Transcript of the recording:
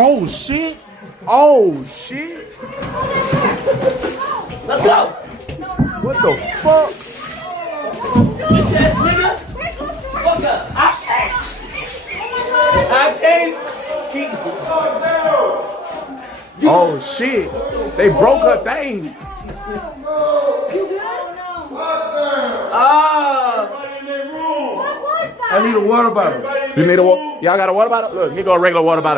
Oh shit! Oh shit! Let's go. What the fuck? Bitch ass nigga. Fuck up. I can't keep the car down. Oh shit! They broke her thing. I need a water bottle. You need a water? Y'all got a water bottle? Look, here go a regular water bottle.